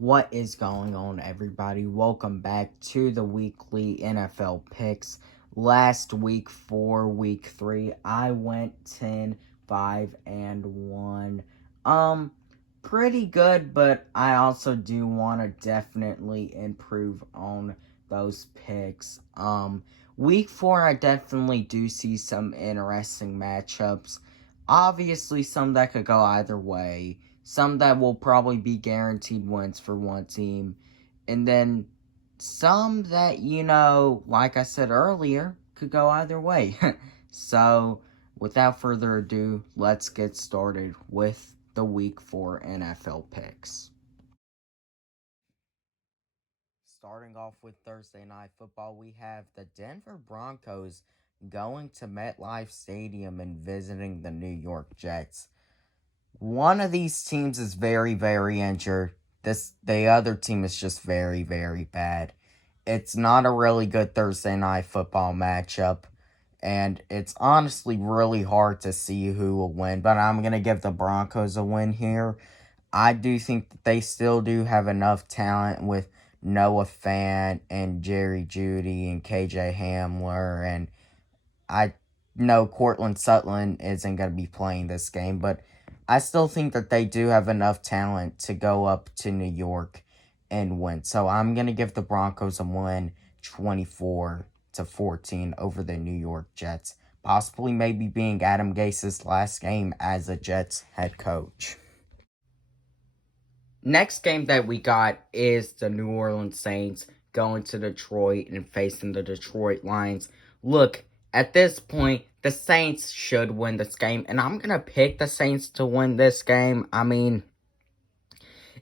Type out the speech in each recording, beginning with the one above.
What is going on, everybody? Welcome back to the weekly NFL picks. Last week for week 3, I went 10, 5, and 1. Pretty good, but I also do want to definitely improve on those picks. Week 4, I definitely do see some interesting matchups. Obviously, some that could go either way. Some that will probably be guaranteed wins for one team. And then some that, like I said earlier, could go either way. So, without further ado, let's get started with the Week 4 NFL picks. Starting off with Thursday Night Football, we have the Denver Broncos going to MetLife Stadium and visiting the New York Jets. One of these teams is very, very injured. The other team is just very, very bad. It's not a really good Thursday Night Football matchup, and it's honestly really hard to see who will win, but I'm going to give the Broncos a win here. I do think that they still do have enough talent with Noah Fant and Jerry Jeudy and KJ Hamler, and I know Cortland Sutton isn't going to be playing this game, but I still think that they do have enough talent to go up to New York and win. So I'm going to give the Broncos a win 24-14 over the New York Jets. Possibly maybe being Adam Gase's last game as a Jets head coach. Next game that we got is the New Orleans Saints going to Detroit and facing the Detroit Lions. Look, at this point, the Saints should win this game, and I'm going to pick the Saints to win this game. I mean,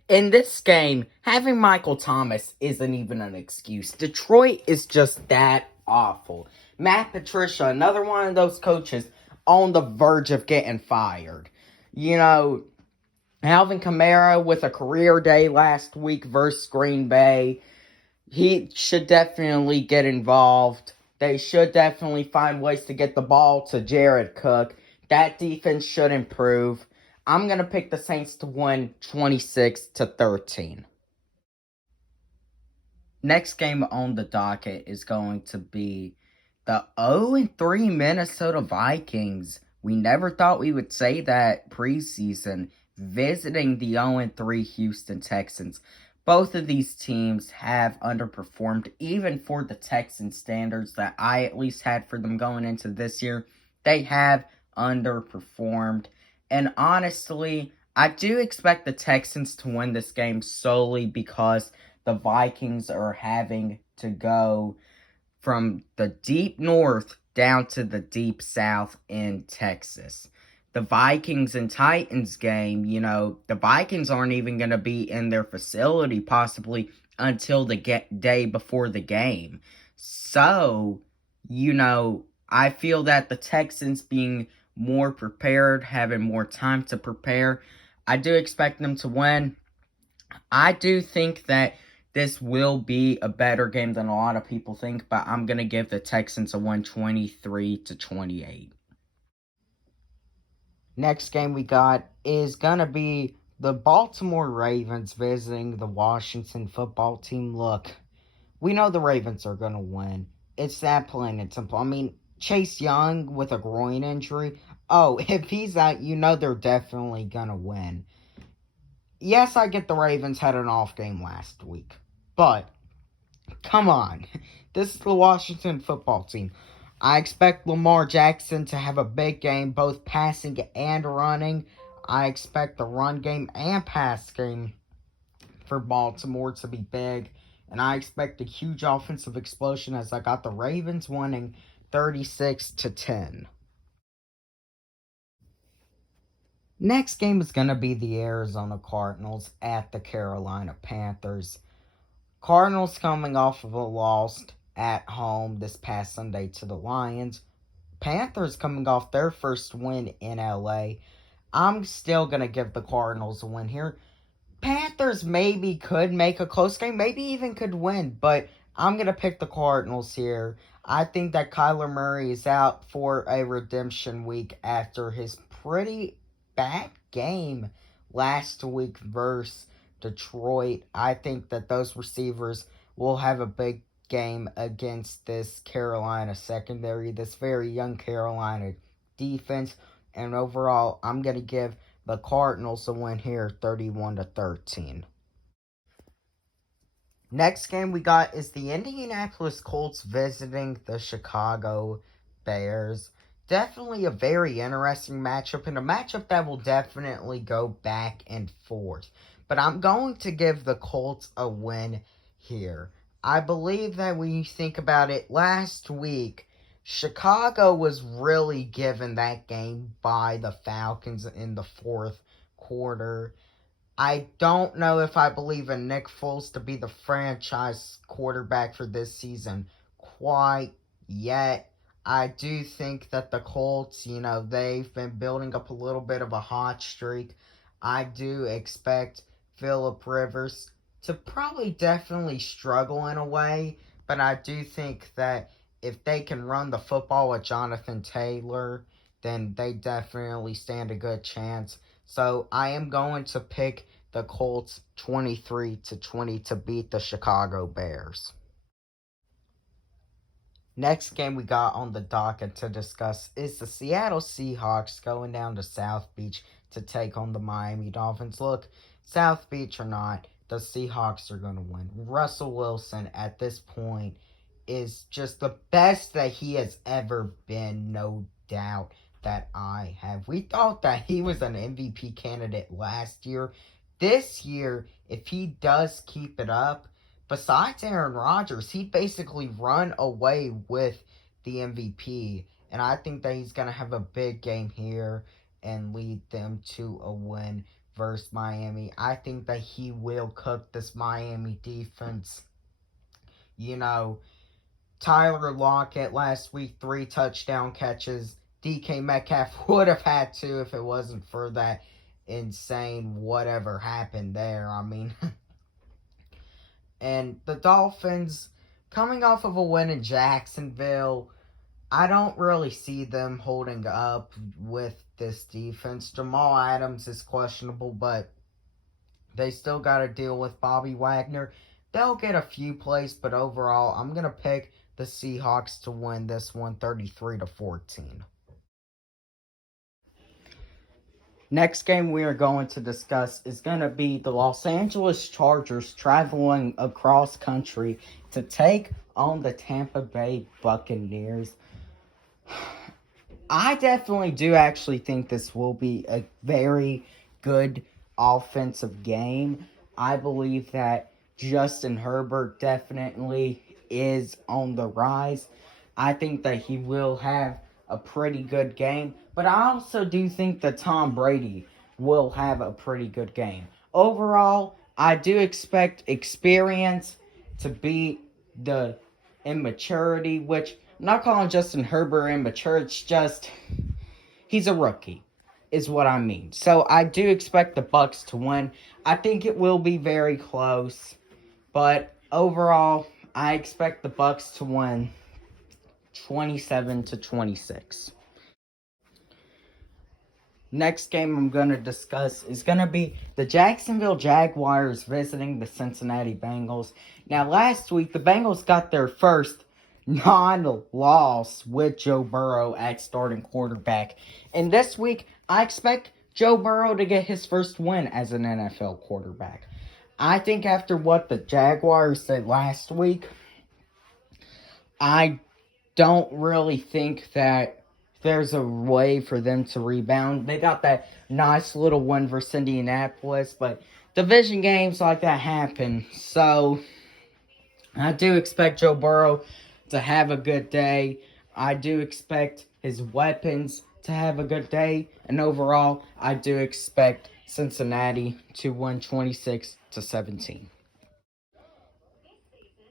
in this game, having Michael Thomas isn't even an excuse. Detroit is just that awful. Matt Patricia, another one of those coaches on the verge of getting fired. Alvin Kamara with a career day last week versus Green Bay. He should definitely get involved. They should definitely find ways to get the ball to Jared Cook. That defense should improve. I'm going to pick the Saints to win 26-13. Next game on the docket is going to be the 0-3 Minnesota Vikings. We never thought we would say that preseason, visiting the 0-3 Houston Texans. Both of these teams have underperformed, even for the Texans standards that I at least had for them going into this year. They have underperformed. And honestly, I do expect the Texans to win this game solely because the Vikings are having to go from the deep north down to the deep south in Texas. The Vikings and Titans game, the Vikings aren't even going to be in their facility possibly until the day before the game. So, I feel that the Texans being more prepared, having more time to prepare, I do expect them to win. I do think that this will be a better game than a lot of people think, but I'm going to give the Texans a win 23-28. Next game we got is going to be the Baltimore Ravens visiting the Washington football team. Look, we know the Ravens are going to win. It's that plain and simple. I mean, Chase Young with a groin injury. Oh, if he's out, they're definitely going to win. Yes, I get the Ravens had an off game last week. But, come on. This is the Washington football team. I expect Lamar Jackson to have a big game, both passing and running. I expect the run game and pass game for Baltimore to be big. And I expect a huge offensive explosion as I got the Ravens winning 36-10. Next game is going to be the Arizona Cardinals at the Carolina Panthers. Cardinals coming off of a loss at home this past Sunday to the Lions. Panthers coming off their first win in LA. I'm still going to give the Cardinals a win here. Panthers maybe could make a close game, maybe even could win, but I'm going to pick the Cardinals here. I think that Kyler Murray is out for a redemption week after his pretty bad game last week versus Detroit. I think that those receivers will have a big game against this Carolina secondary, this very young Carolina defense. And overall, I'm going to give the Cardinals a win here, 31-13. Next game we got is the Indianapolis Colts visiting the Chicago Bears. Definitely a very interesting matchup, and a matchup that will definitely go back and forth. But I'm going to give the Colts a win here. I believe that when you think about it, last week, Chicago was really given that game by the Falcons in the fourth quarter. I don't know if I believe in Nick Foles to be the franchise quarterback for this season quite yet. I do think that the Colts, they've been building up a little bit of a hot streak. I do expect Phillip Rivers to probably definitely struggle in a way, but I do think that if they can run the football with Jonathan Taylor, then they definitely stand a good chance. So I am going to pick the Colts 23-20 to beat the Chicago Bears. Next game we got on the docket to discuss is the Seattle Seahawks going down to South Beach to take on the Miami Dolphins. Look, South Beach or not, the Seahawks are going to win. Russell Wilson at this point is just the best that he has ever been, no doubt that I have. We thought that he was an MVP candidate last year. This year, if he does keep it up, besides Aaron Rodgers, he basically run away with the MVP. And I think that he's going to have a big game here and lead them to a win versus Miami. I think that he will cook this Miami defense. Tyler Lockett last week, 3 touchdown catches. DK Metcalf would have had 2 if it wasn't for that insane whatever happened there. And the Dolphins, coming off of a win in Jacksonville, I don't really see them holding up with this defense. Jamal Adams is questionable, but they still got to deal with Bobby Wagner. They'll get a few plays, but overall, I'm going to pick the Seahawks to win this one 33-14. Next game we are going to discuss is going to be the Los Angeles Chargers traveling across country to take on the Tampa Bay Buccaneers. I definitely do actually think this will be a very good offensive game. I believe that Justin Herbert definitely is on the rise. I think that he will have a pretty good game, but I also do think that Tom Brady will have a pretty good game. Overall, I do expect experience to beat the immaturity, which I'm not calling Justin Herbert immature, it's just he's a rookie, is what I mean. So I do expect the Bucs to win. I think it will be very close, but overall, I expect the Bucs to win 27-26. Next game I'm going to discuss is going to be the Jacksonville Jaguars visiting the Cincinnati Bengals. Now, last week, the Bengals got their first non-loss with Joe Burrow at starting quarterback. And this week, I expect Joe Burrow to get his first win as an NFL quarterback. I think after what the Jaguars did last week, I don't really think that there's a way for them to rebound. They got that nice little win versus Indianapolis, but division games like that happen. So I do expect Joe Burrow to have a good day. I do expect his weapons to have a good day. And overall, I do expect Cincinnati to win 26-17.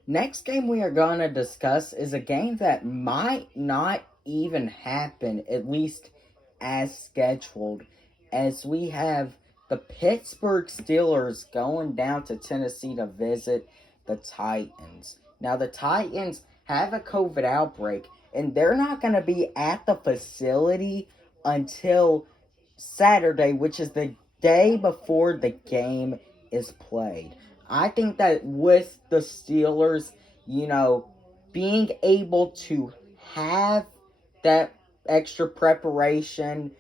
Next game we are going to discuss is a game that might not even happen, at least as scheduled, as we have the Pittsburgh Steelers going down to Tennessee to visit the Titans. Now, the Titans have a COVID outbreak, and they're not going to be at the facility until Saturday, which is the day before the game is played. I think that with the Steelers, being able to have that extra preparation,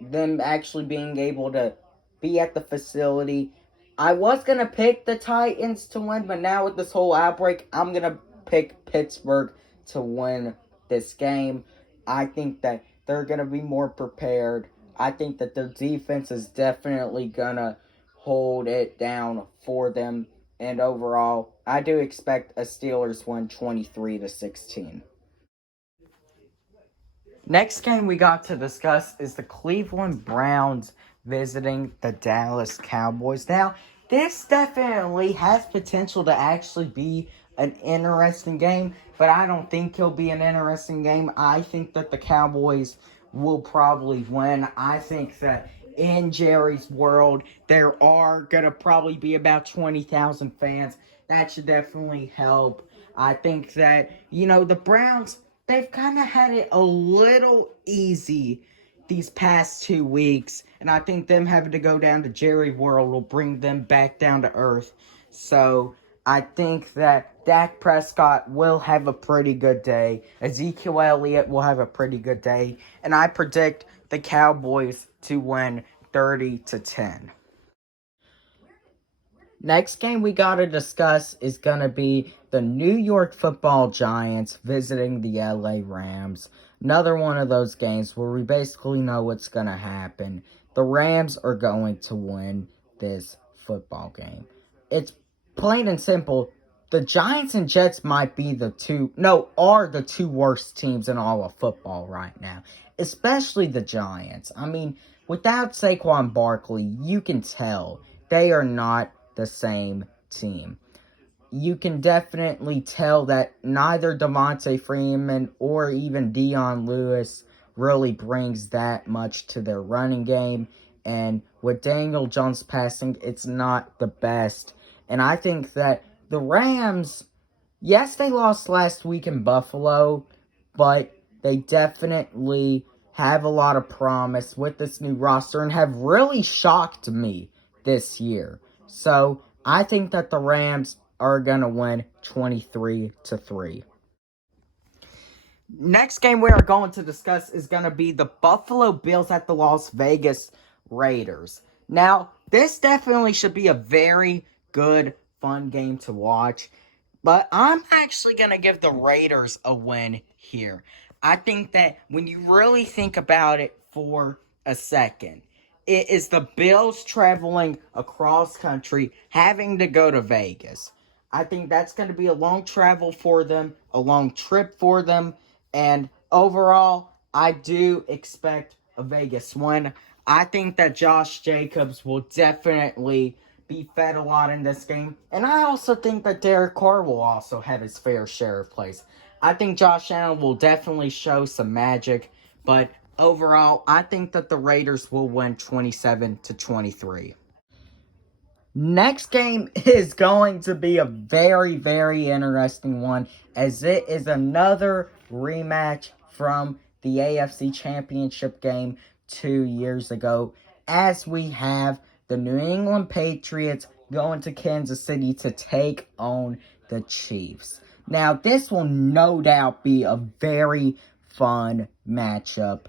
them actually being able to be at the facility. I was going to pick the Titans to win, but now with this whole outbreak, I'm going to pick Pittsburgh to win this game. I think that they're going to be more prepared. I think that their defense is definitely going to hold it down for them. And overall, I do expect a Steelers win 23-16. Next game we got to discuss is the Cleveland Browns visiting the Dallas Cowboys. Now, this definitely has potential to actually be an interesting game, but I don't think it'll be an interesting game. I think that the Cowboys will probably win. I think that in Jerry's world, there are going to probably be about 20,000 fans. That should definitely help. I think that, the Browns, they've kind of had it a little easy these past 2 weeks. And I think them having to go down to Jerry World will bring them back down to earth. So I think that Dak Prescott will have a pretty good day. Ezekiel Elliott will have a pretty good day. And I predict the Cowboys to win 30-10. Next game we got to discuss is going to be the New York Football Giants visiting the LA Rams. Another one of those games where we basically know what's going to happen. The Rams are going to win this football game. It's plain and simple. The Giants and Jets might be are the two worst teams in all of football right now. Especially the Giants. I mean, without Saquon Barkley, you can tell they are not the same team. You can definitely tell that neither Devontae Freeman or even Dion Lewis really brings that much to their running game. And with Daniel Jones passing, it's not the best. And I think that the Rams, yes, they lost last week in Buffalo, but they definitely have a lot of promise with this new roster and have really shocked me this year. So, I think that the Rams are going to win 23-3. Next game we are going to discuss is going to be the Buffalo Bills at the Las Vegas Raiders. Now, this definitely should be a very good, fun game to watch. But I'm actually going to give the Raiders a win here. I think that when you really think about it for a second, it is the Bills traveling across country, having to go to Vegas. I think that's going to be a long travel for them, a long trip for them. And overall, I do expect a Vegas win. I think that Josh Jacobs will definitely be fed a lot in this game. And I also think that Derek Carr will also have his fair share of plays. I think Josh Allen will definitely show some magic. But overall, I think that the Raiders will win 27-23. Next game is going to be a very, very interesting one, as it is another rematch from the AFC Championship game 2 years ago, as we have the New England Patriots going to Kansas City to take on the Chiefs. Now, this will no doubt be a very fun matchup.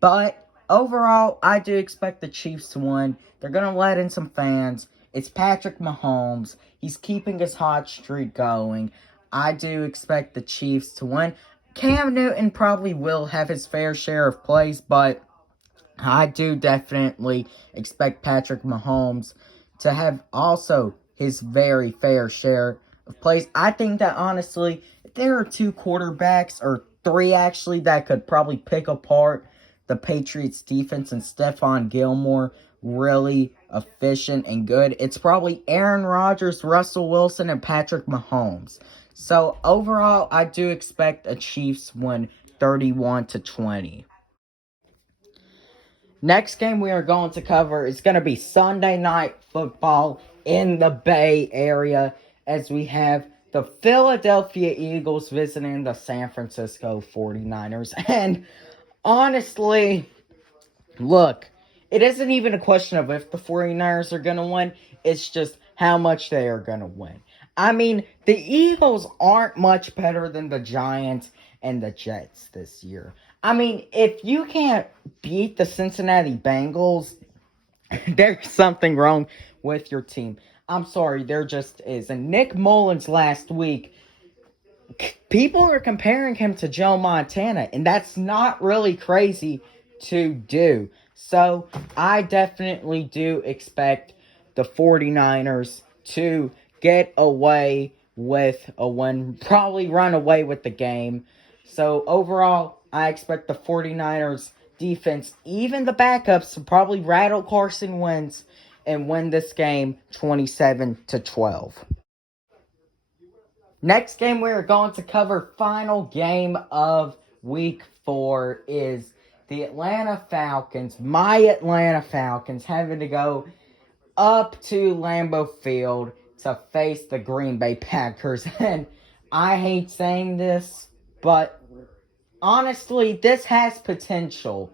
But overall, I do expect the Chiefs to win. They're going to let in some fans. It's Patrick Mahomes. He's keeping his hot streak going. I do expect the Chiefs to win. Cam Newton probably will have his fair share of plays, but I do definitely expect Patrick Mahomes to have also his very fair share of plays. I think that, honestly, if there are two quarterbacks, or three actually, that could probably pick apart the Patriots defense and Stephon Gilmore really efficient and good, it's probably Aaron Rodgers, Russell Wilson, and Patrick Mahomes. So overall, I do expect a Chiefs win 31-20. Next game we are going to cover is going to be Sunday Night Football in the Bay Area, as we have the Philadelphia Eagles visiting the San Francisco 49ers. And honestly, look, it isn't even a question of if the 49ers are going to win. It's just how much they are going to win. I mean, the Eagles aren't much better than the Giants and the Jets this year. I mean, if you can't beat the Cincinnati Bengals, there's something wrong with your team. I'm sorry, there just is. And Nick Mullins last week, people are comparing him to Joe Montana, and that's not really crazy to do. So, I definitely do expect the 49ers to get away with a win, probably run away with the game. So, overall, I expect the 49ers defense, even the backups, to probably rattle Carson Wentz and win this game 27-12. Next game we're going to cover, final game of week 4, is the Atlanta Falcons, my Atlanta Falcons, having to go up to Lambeau Field to face the Green Bay Packers. And I hate saying this, but honestly, this has potential.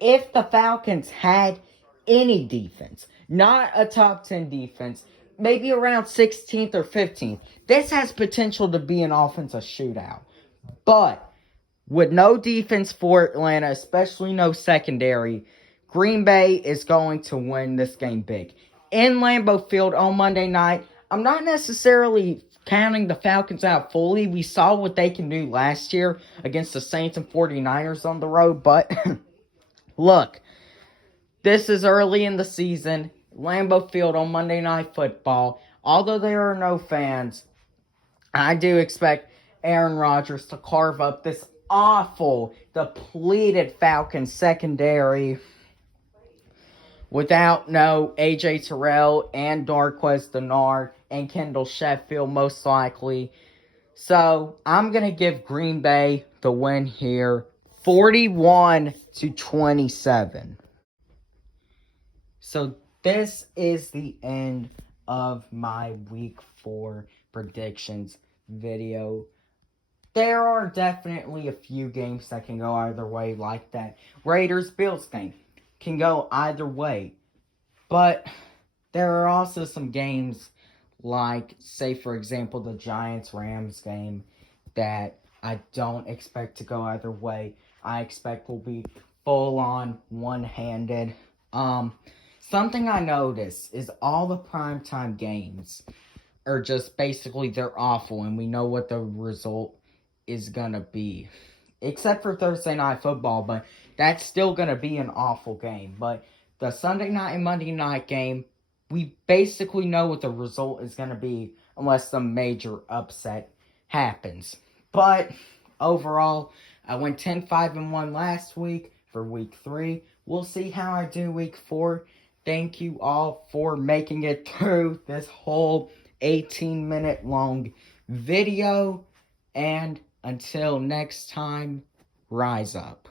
If the Falcons had any defense, not a top 10 defense, maybe around 16th or 15th, this has potential to be an offensive shootout. But with no defense for Atlanta, especially no secondary, Green Bay is going to win this game big. In Lambeau Field on Monday night, I'm not necessarily counting the Falcons out fully. We saw what they can do last year against the Saints and 49ers on the road, but look, this is early in the season. Lambeau Field on Monday Night Football. Although there are no fans, I do expect Aaron Rodgers to carve up this awful, depleted Falcons secondary without no A.J. Terrell and Darqueze Dennard and Kendall Sheffield most likely. So I'm going to give Green Bay the win here, 41-27. So this is the end of my week 4 predictions video. There are definitely a few games that can go either way, like that Raiders-Bills game can go either way. But there are also some games like, say for example, the Giants-Rams game that I don't expect to go either way. I expect will be full-on one-handed. Something I notice is all the primetime games are just basically they're awful, and we know what the result is gonna be. Except for Thursday Night Football, but that's still gonna be an awful game. But the Sunday night and Monday night game, we basically know what the result is gonna be unless some major upset happens. But overall, I went 10-5-1 last week for week 3. We'll see how I do week 4. Thank you all for making it through this whole 18-minute long video. And until next time, rise up.